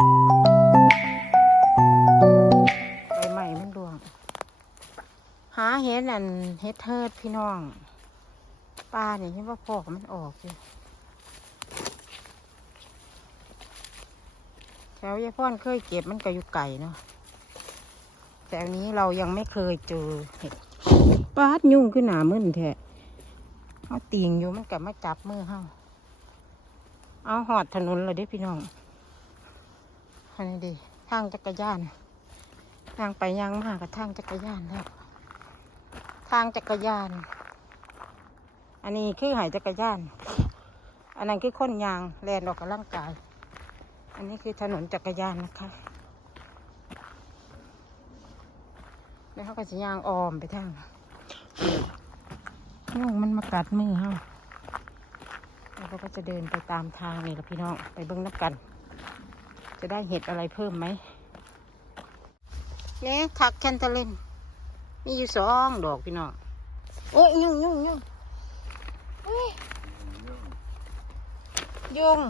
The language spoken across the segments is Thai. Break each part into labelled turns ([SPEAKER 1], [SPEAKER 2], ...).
[SPEAKER 1] ใบใหม่มันดวง หาเห็ดอันเห็ดเทิดพี่น้องปลาเนี่ยคิดว่าพอกมันออกอยู่แถวยายพ่อนเคยเก็บมันก็อยู่ไก่เนาะแต่อันนี้เรายังไม่เคยเจอเห็ดปลาดยุ่งขึ้นหนามึนแท้เอาตีงอยู่มันกลับมาจับมือเฮาเอาหอดถนนเลยเด้พี่น้อง อันนี้ดิทางจักรยานย่างไปย่างมากกับทางจักรยานแล้วทางจักรยาน อันนี้คือหายจักรยาน อันนั้นคือคนยางแลนออกกำลังกาย อันนี้คือถนนจักรยานนะคะแล้วเขาก็จะยางออมไปทางน้องมันมากัดมือเฮาแล้วเราก็จะเดินไปตามทางนี่แหละพี่น้องไปเบิ้งนับกัน จะได้เห็ดอะไรเพิ่มไหมเนี่ยถักแคนเทลินมีอยู่สองดอกพี่น้องโอ้ยยุ่งยุ่งยุ่งยุ่ง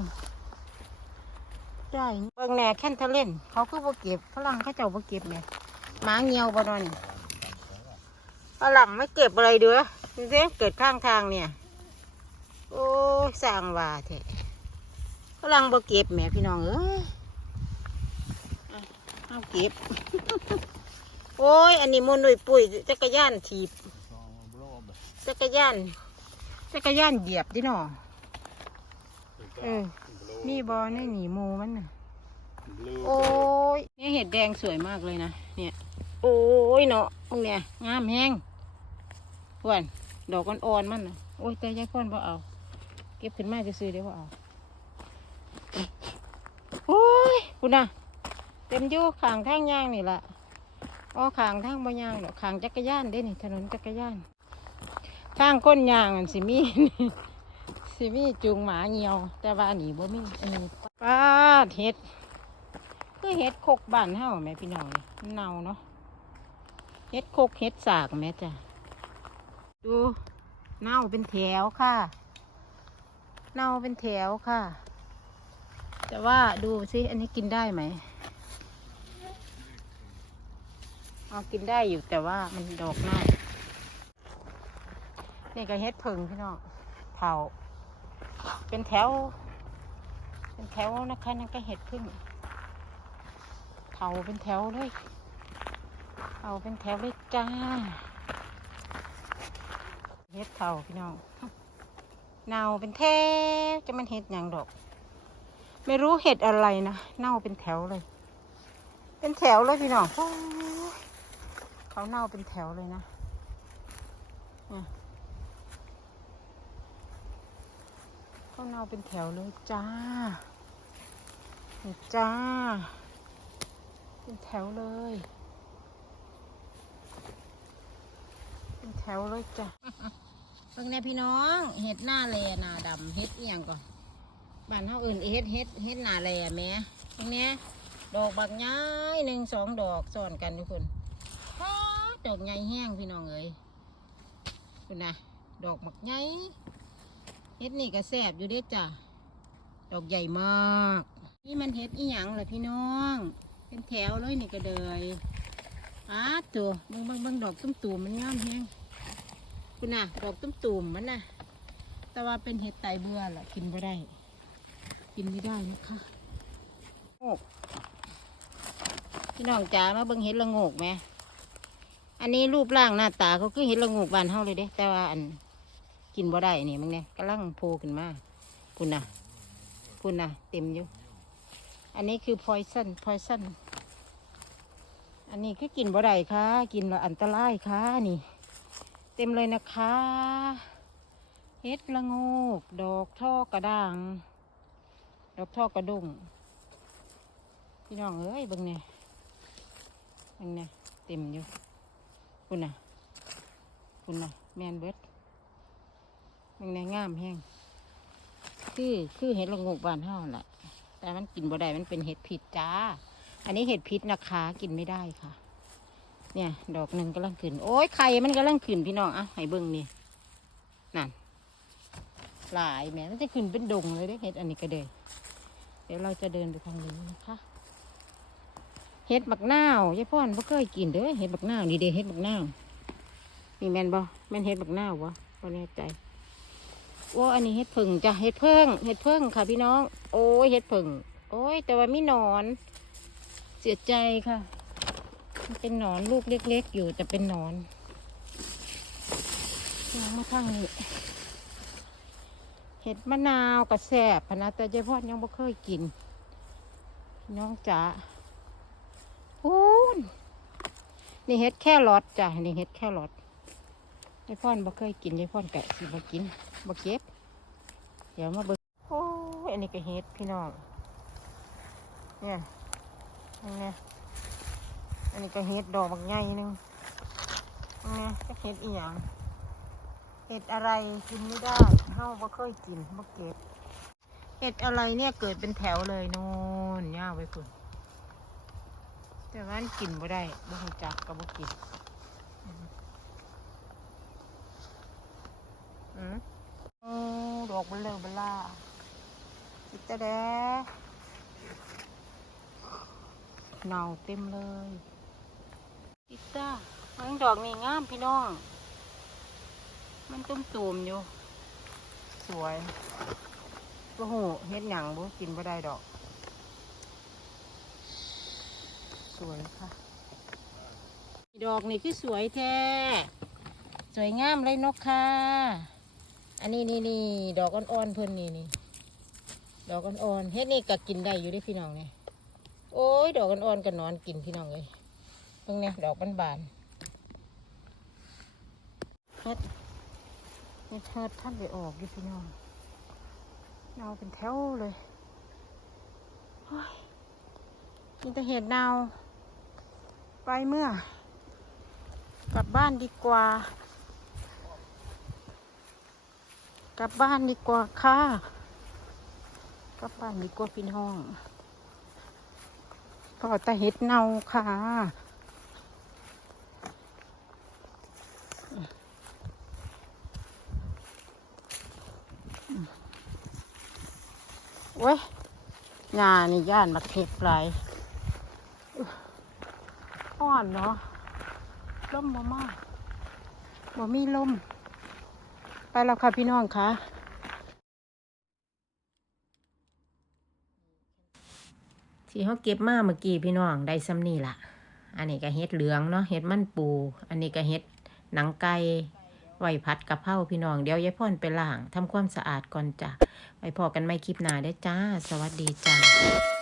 [SPEAKER 1] ได้เบิ่งแหน่แคนเทเล่น เขาคือบ่เก็บฝรั่งเขาเจ้าบ่เก็บเนี่ยหมาเงียวบ่นอนฝรั่งไม่เก็บอะไรเด้อดูสิเกิดข้างทางเนี่ย โอ้สร้างว่าแท้ฝรั่งบ่เก็บแหมพี่น้องเอ้ยอะ เอาเก็บ โอ้ย อันนี้มันหนุ่ยปุ๋ยจักรยานถีบ จักรยาน จักรยานเหยียบดิหนอเออ มีบอในหนีหมูมันน่ะ โอ้ยเนี่ยเห็ดแดงสวยมากเลยนะ เนี่ย โอ้ยเนาะมึงเนี่ย งามแห้งหวนดอกอ่อนๆมันน่ะโอ้ยแต่ยายพ่อนบ่เอา เก็บขึ้นมาจะซื้อเดี๋ยวบ่เอา โอ้ยคุณน่ะ เต็มยู่ขางทางย่างนี่แหละอ๋อขางทางบ่ยางดอกขางจักรยานเด้นี่ถนนจักรยานทางก้นยางอันสิมีสิมีจูงหมาเหี่ยว แต่ว่าอันนี้บ่มีอันนี้ปลาเห็ดคือเห็ดโคกบ้านเฮาแหม่พี่น้องนี่มันเน่าเนาะเห็ดโคกเห็ดสากแม่จ้ะดูเน่าเป็นแถวค่ะ เน่าเป็นแถวค่ะ แต่ว่าดูสิอันนี้กินได้ไหม เอากินได้อยู่แต่ว่ามันดอกน้อยนี่ก็เฮ็ดผึ่งพี่น้องเผาเป็นแถว เป็นแถวนะคะนั่นก็เห็ดพึ่งเผาเป็นแถวเลยเผาเป็นแถวเลยจ้าเฮ็ดเผาพี่น้องเน่าเป็นแถวจะมันเห็ดอย่างดอก ไม่รู้เห็ดอะไรนะเน่าเป็นแถวเลย เป็นแถวเลยพี่น้องโอ้ย เขาเน่าเป็นแถวเลยนะเนี่ยเขาเน่าเป็นแถวเลยจ้าจ้า เป็นแถวเลย เป็นแถวเลยจ้ะเพิ่งเนี่ยพี่น้อง เห็ดหน้าแลนาดำเห็ดเอียงก่อนบ้านเฮาอื่นเฮ็ดเฮ็ดเฮ็ดหน้าแลแม่เพิ่งเนี้ยดอกบางย้ายหนึ่งสองดอกซ้อนกันทุกคน ดอกใหญ่แห้งพี่น้องเอ้ยคุณนะดอกหมักใหญ่เฮ็ดนี่ก็แซบอยู่เด้จ้ะดอกใหญ่มาก นี่มันเฮ็ดอีหยังล่ะพี่น้อง เป็นแถวเลยนี่ก็เลยอ้าตัวบางบางบางดอกตุ้มตูมมันงามแห้งคุณน่ะดอกตุ้มตูมมันน่ะแต่ว่าเป็นเห็ดไตเบื่อล่ะกินไม่ได้ กินไม่ได้นะคะโอ้พี่น้องจ๋ามาเบิ่งเห็ดละโงกไหม อันนี้รูปร่างหน้าตาเขาคือเห็ดละงูกบานเฮาเลยเด้ แต่ว่าอันกินบ่ได้นี่มึงเนี่ยกำลังโผล่ขึ้นมาคุณนะคุณนะเต็มอยู่ อันนี้คือ poison poison อันนี้คือกินบ่ได้ค่ะ กินแล้วอันตรายค่ะนี่ เต็มเลยนะคะเห็ดละงูก ดอกท่อกระด่าง ดอกท่อกระดุงพี่น้องเอ้ยเบิ่งเนี่ยเบิ่งเนี่ยเต็มอยู่ คุณน่ะ คุณน่ะ แมนเบิร์ดมันในงามแห้งคือคือเห็ดละงกบานเฮาแหละแต่มันกินบ่ได้มันเป็นเห็ดผิดจ้า อันนี้เห็ดพิษนะคะกินไม่ได้ค่ะ เนี่ย ดอกหนึ่งกำลังขึ้น โอ้ยไข่มันกำลังขึ้นพี่น้องอะให้เบิ่งนี่นั่นหลายแม่มันจะขึ้นเป็นดงเลยเด้เห็ดอันนี้ก็เดยเดี๋ยวเราจะเดินไปทางนี้นะคะ เฮ็ดบักนาวยายพ่อนบ่เคยกินเด้อเฮ็ดบักนาวนี่เด้เฮ็ดบักนาวนี่แม่นบ่แม่นเฮ็ดบักนาวบ่บ่แน่ใจโอ้อันนี้เฮ็ดผึ่งจ้ะเฮ็ดเพิ่งเฮ็ดเพิ่งค่ะพี่น้อง โอ้ยเฮ็ดผึ่งโอ้ย แต่ว่ามีหนอน เสียใจค่ะมันเป็นหนอนลูกเล็ก ๆ อยู่แต่เป็นหนอนยังมาทางนี้เห็ดมะนาวกับแสบพนะแต่ยายพอดยังบ่เคยกิน น้องจ๋าพูน นี่เห็ดแค่รอดจ้ะนี่เห็ดแค่รอดยายพอนบ่เคยกินยายพอนแกะสิบ่กินบ่เก็บ เดี๋ยวมาเบิ่งโอ้ยอันนี้ก็เห็ดพี่น้องเนี่ยนี่ไงอันนี้ก็เห็ดดอกบางใหญ่นึงนี่ไงก็เห็ดอีหยังเห็ดอะไรกินไม่ได้เฮาบ่เคยกินบ่เก็บเห็ดอะไรเนี่ยเกิดเป็นแถวเลยนู่นย่าไว้คุณ แต่ว่ามันกินบ่ได้บ่รู้จักก็บ่กินอืมอืมโอ้ดอกเบลอเบล่าจิตตะแดเน่าเต็มเลยจิตตาอันดอกนี่งามพี่น้อง มันตุ้มตูมๆอยู่ สวยโอ้โหเฮ็ดหยังบ่กินบ่ได้ดอก สวยค่ะ ดอกนี่คือสวยแท้ สวยงามเลยนกค่ะ อันนี้นี่นี่ดอกอ่อนๆเพิ่นนี่นี่ดอกอ่อนๆเฮ็ดนี่ก็กินได้อยู่เด้พี่น้องเนี่ยโอ้ย ดอกอ่อนๆก็นอนกินพี่น้องเลยตรงเนี้ยดอกบานๆเฮ็ดเฮ็ดเฮ็ดท่านไปออกดิพี่น้องเนาเป็นแถวเลยโอ้ยมีแต่เห็ดเนา ไปเมื่อ กลับบ้านดีกว่า กลับบ้านดีกว่าค่ะ กลับบ้านดีกว่าพี่น้องพอแต่เห็ดเนาค่ะเว้ยงานี่ย่านมาเทปไร อ่อนเนาะลมบ่มากบ่มีลมไปแล้วค่ะพี่น้องค่ะที่เขาเก็บมาเมื่อกี้พี่น้องได้ซ้ำนี่ล่ะอันนี้ก็เฮ็ดเหลืองเนาะเฮ็ดมันปู อันนี้ก็เฮ็ดหนังไก่ไว้ผัดกะเพราพี่น้องเดี๋ยวยายพ่อนไปล้างทำความสะอาดก่อนจ้ะไปพอกันไม่คลิปหน้าได้จ้า สวัสดีจ้า